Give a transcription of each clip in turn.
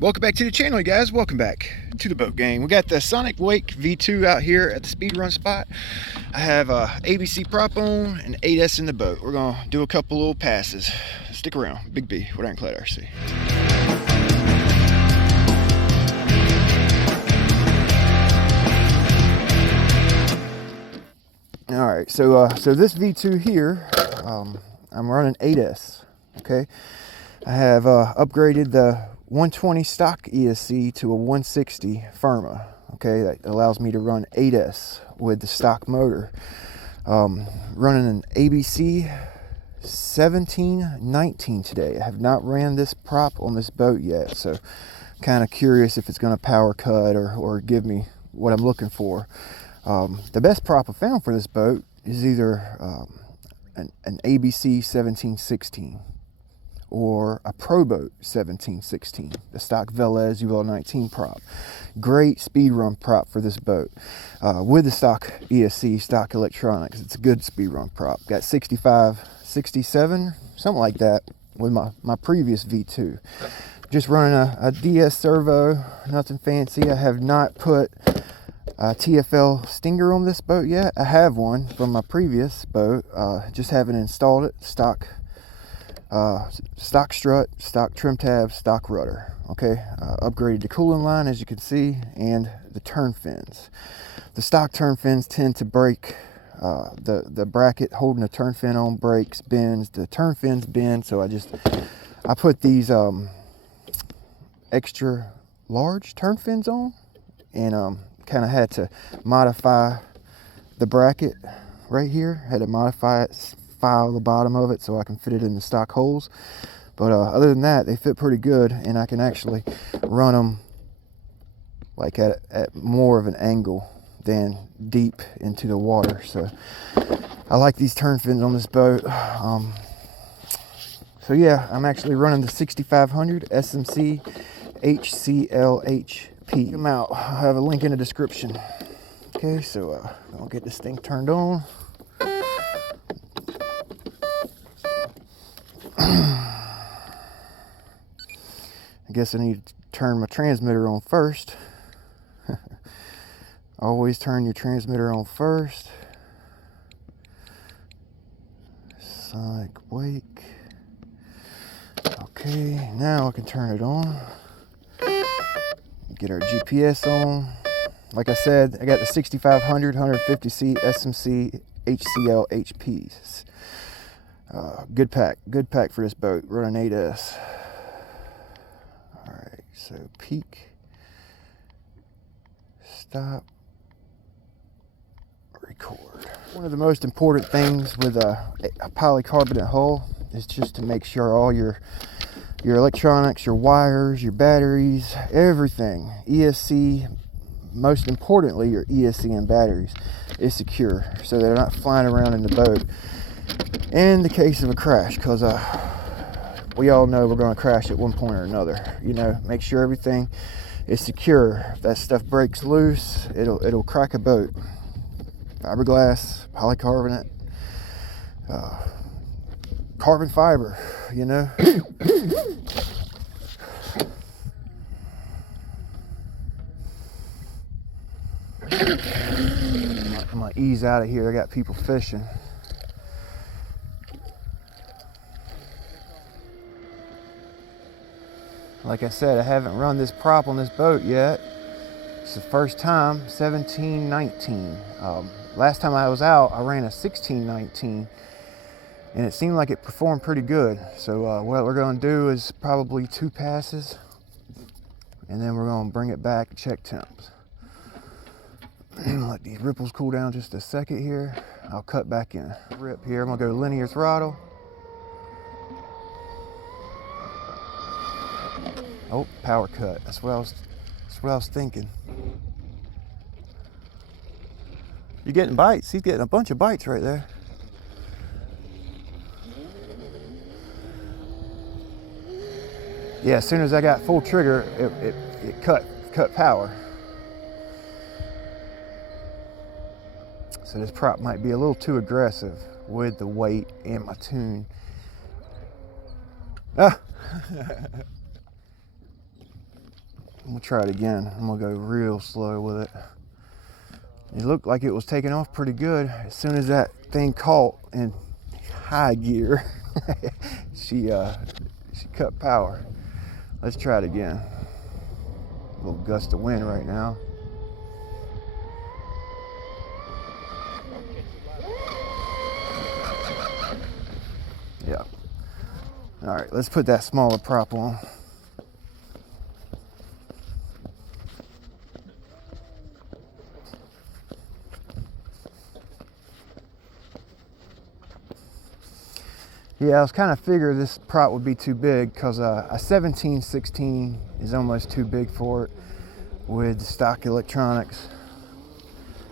Welcome back to the channel, you guys. Welcome back to the boat gang. We got the SonicWake V2 out here at the speed run spot. I have a ABC prop on and 8S in the boat. We're gonna do a couple little passes. Stick around. Big B with Ironclad RC. All right, so this V2 here, I'm running 8S. Okay, I have upgraded the 120 stock ESC to a 160 Firma. Okay, that allows me to run 8S with the stock motor. Running an ABC 1719 today. I have not ran this prop on this boat yet, so kind of curious if it's going to power cut or give me what I'm looking for. The best prop I found for this boat is either an ABC 1716 or a PROBOAT 1716, the stock Velez UL19 prop. Great speed run prop for this boat. With the stock ESC, stock electronics, it's a good speed run prop. Got 65, 67, something like that with my previous V2. Just running a DS servo, nothing fancy. I have not put a TFL stinger on this boat yet. I have one from my previous boat, just haven't installed it. Stock strut, stock trim tab, stock rudder. Okay, upgraded the cooling line, as you can see, and the turn fins. The stock turn fins tend to break. The bracket holding the turn fin on breaks, bends. The turn fins bend, so I put these extra large turn fins on, and kind of had to modify the bracket right here. Had to modify it, file the bottom of it so I can fit it in the stock holes. But other than that, they fit pretty good, and I can actually run them like at more of an angle than deep into the water. So I like these turn fins on this boat. So yeah, I'm actually running the 6500 SMC HCL-HP. Check them out. I'll have a link in the description. Okay, so I'll get this thing turned on. I guess I need to turn my transmitter on first. Always turn your transmitter on first. SonicWake. Okay, now I can turn it on. Get our GPS on. Like I said, I got the 6500 150C SMC HCL-HPs. Good pack for this boat. Running 8S. All right, so peak, stop, record. One of the most important things with a polycarbonate hull is just to make sure all your electronics, your wires, your batteries, everything, ESC, most importantly your ESC and batteries, is secure, so they're not flying around in the boat in the case of a crash, because we all know we're going to crash at one point or another. You know, make sure everything is secure. If that stuff breaks loose, it'll crack a boat. Fiberglass, polycarbonate, carbon fiber, you know. I'm gonna ease out of here. I got people fishing. Like I said, I haven't run this prop on this boat yet. It's the first time. 1719. Last time I was out, I ran a 1619, and it seemed like it performed pretty good. So what we're going to do is probably 2 passes, and then we're going to bring it back to check temps. Let these ripples cool down just a second here. I'll cut back in. Rip here. I'm going to go linear throttle. Oh, power cut. That's what I was thinking. You're getting bites. He's getting a bunch of bites right there. Yeah, as soon as I got full trigger, it cut power. So this prop might be a little too aggressive with the weight and my tune. Ah. We'll try it again. I'm gonna go real slow with it. It looked like it was taking off pretty good. As soon as that thing caught in high gear, she cut power. Let's try it again. A little gust of wind right now. Yeah. All right, let's put that smaller prop on. Yeah, I was kind of figuring this prop would be too big because a 1716 is almost too big for it with stock electronics.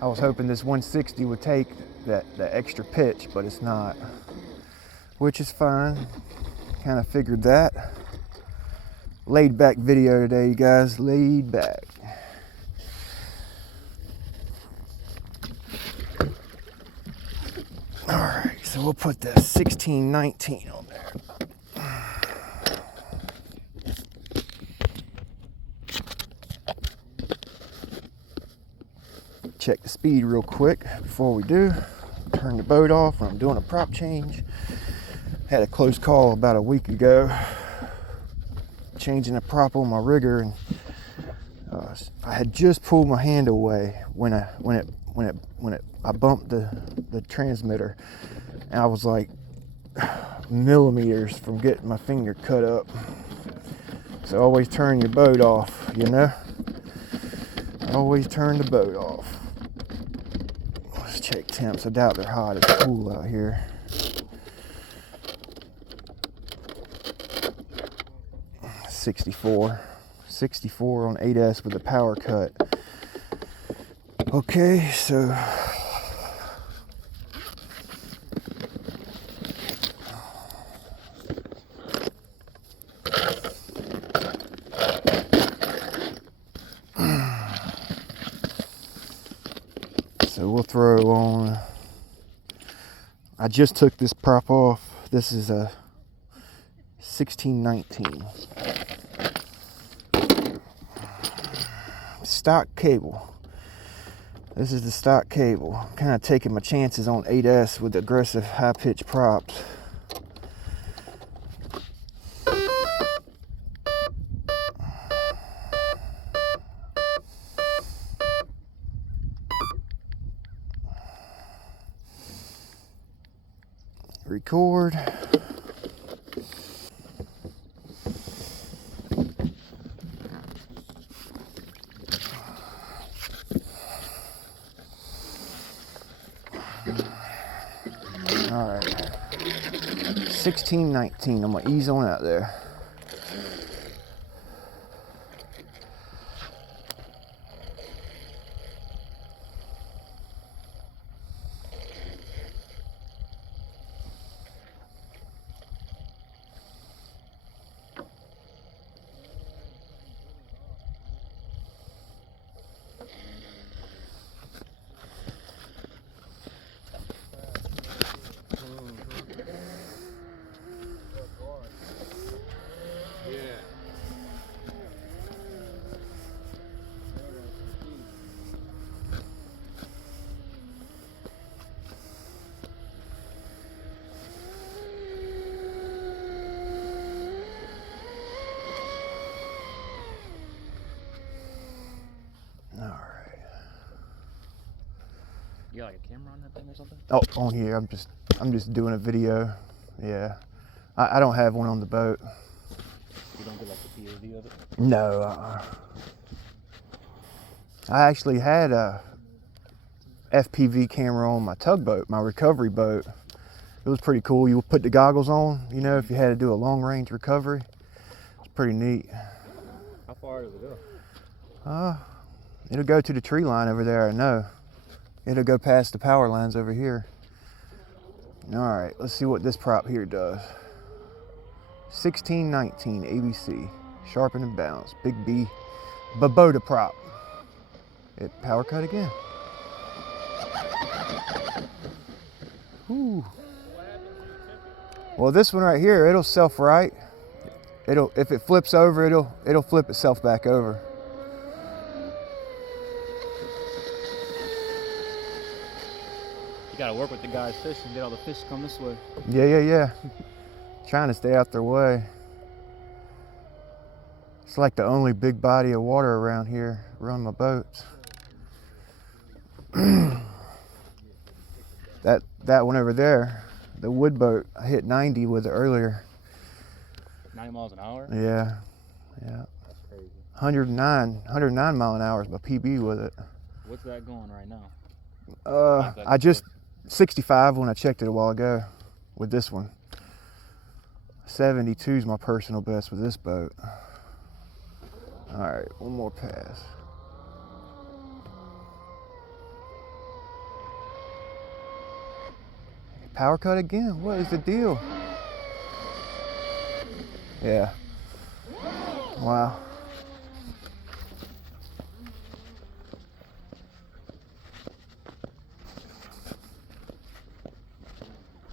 I was hoping this 160 would take that extra pitch, but it's not, which is fine. Kind of figured that. Laid back video today, you guys. Laid back. All right, so we'll put the 1619 on there. Check the speed real quick before we do. Turn the boat off when I'm doing a prop change. Had a close call about a week ago, changing a prop on my rigger, and I had just pulled my hand away when I bumped the transmitter, and I was like millimeters from getting my finger cut up. So always turn your boat off, you know. Always turn the boat off. Let's check temps. I doubt they're hot. It's cool out here. $64 on 8S with a power cut. Okay, so we'll throw on, I just took this prop off. This is a 1619 stock cable. This is the stock cable. I'm kind of taking my chances on 8S with aggressive high pitch props. Record. All right, 1619. I'm gonna ease on out there. You got like a camera on that thing or something? Oh, on here. I'm just doing a video. Yeah, I don't have one on the boat. You don't get like the POV of it? No. I actually had a FPV camera on my tugboat, my recovery boat. It was pretty cool. You would put the goggles on, you know, if you had to do a long range recovery. It's pretty neat. How far does it go? It'll go to the tree line over there, I know. It'll go past the power lines over here. All right, let's see what this prop here does. 1619 ABC, sharpen and bounce, big B, Babota prop. It power cut again. Ooh. Well, this one right here, it'll self-right. If it flips over, it'll flip itself back over. gotta work with the guys fishing, get all the fish to come this way. Yeah. Trying to stay out their way. It's like the only big body of water around here around my boats. that one over there, the wood boat, I hit 90 with it earlier. 90 miles an hour? Yeah. That's crazy. 109 mile an hour is my PB with it. What's that going right now? I just 65 when I checked it a while ago with this one. 72 is my personal best with this boat. All right, one more pass. Power cut again? What is the deal? Yeah. Wow.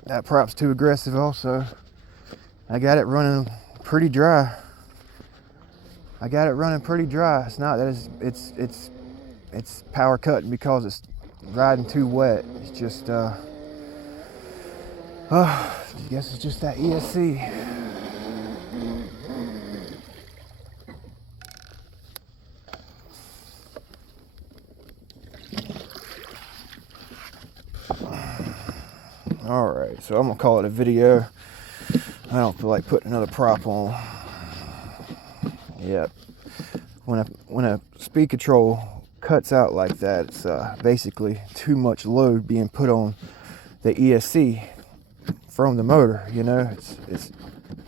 That prop's too aggressive also. I got it running pretty dry. It's not that it's power cutting because it's riding too wet. It's just I guess it's just that ESC. All right, so I'm gonna call it a video. I don't feel like putting another prop on. Yep. When a speed control cuts out like that, it's basically too much load being put on the ESC from the motor. You know, it's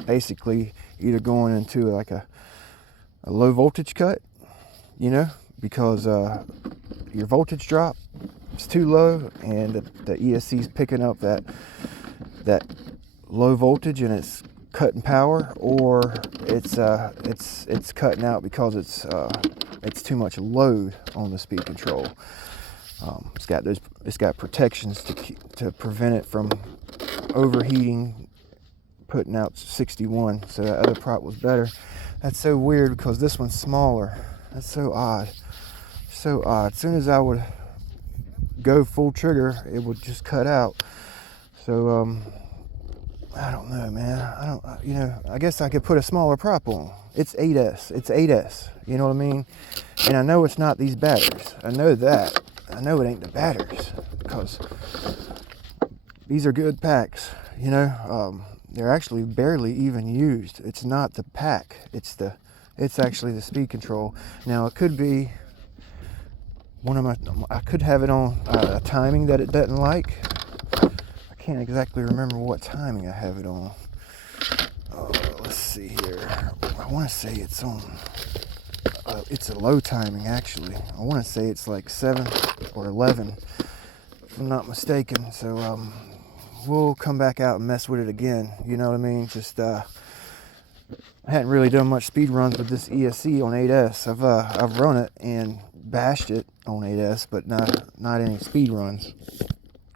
basically either going into like a low voltage cut, you know, because your voltage drop is too low and the ESC is picking up that low voltage and it's cutting power, or it's cutting out because it's too much load on the speed control. It's got protections to prevent it from overheating, putting out 61. So that other prop was better. That's so weird because this one's smaller. That's so odd. So odd. As soon as I would go full trigger, it would just cut out. So I don't know, man. I guess I could put a smaller prop on. It's 8S. You know what I mean? And I know it's not these batteries. I know that. I know it ain't the batteries because these are good packs. You know, they're actually barely even used. It's not the pack. It's actually the speed control. Now it could be I could have it on a timing that it doesn't like. I can't exactly remember what timing I have it on. Let's see here. I want to say it's on. It's a low timing actually. I want to say it's like 7 or 11, if I'm not mistaken. So we'll come back out and mess with it again. You know what I mean? Just I hadn't really done much speed runs with this ESC on 8S. I've run it and bashed it on 8S, but not any speed runs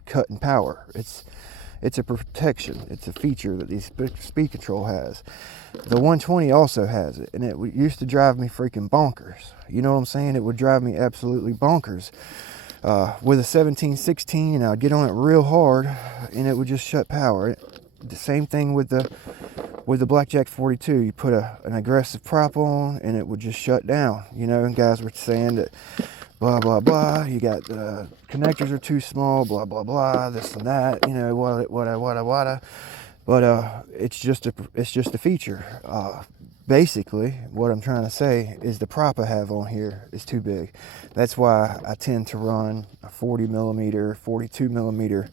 cutting power. It's a protection. It's a feature that the speed control has. The 120 also has it, and it used to drive me freaking bonkers. You know what I'm saying? It would drive me absolutely bonkers with a 1716, and I'd get on it real hard, and it would just shut power. The same thing with the Blackjack 42. You put an aggressive prop on, and it would just shut down. You know, and guys were saying that blah blah blah, you got the connectors are too small, blah blah blah, this and that, you know, what. But it's just a feature. Basically what I'm trying to say is the prop I have on here is too big. That's why I tend to run a 40 millimeter, 42 millimeter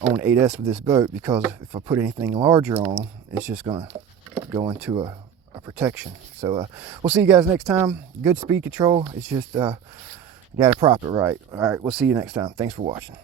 on 8S with this boat, because if I put anything larger on, it's just gonna go into a protection. So we'll see you guys next time. Good speed control. It's just you gotta prop it right. All right, we'll see you next time. Thanks for watching.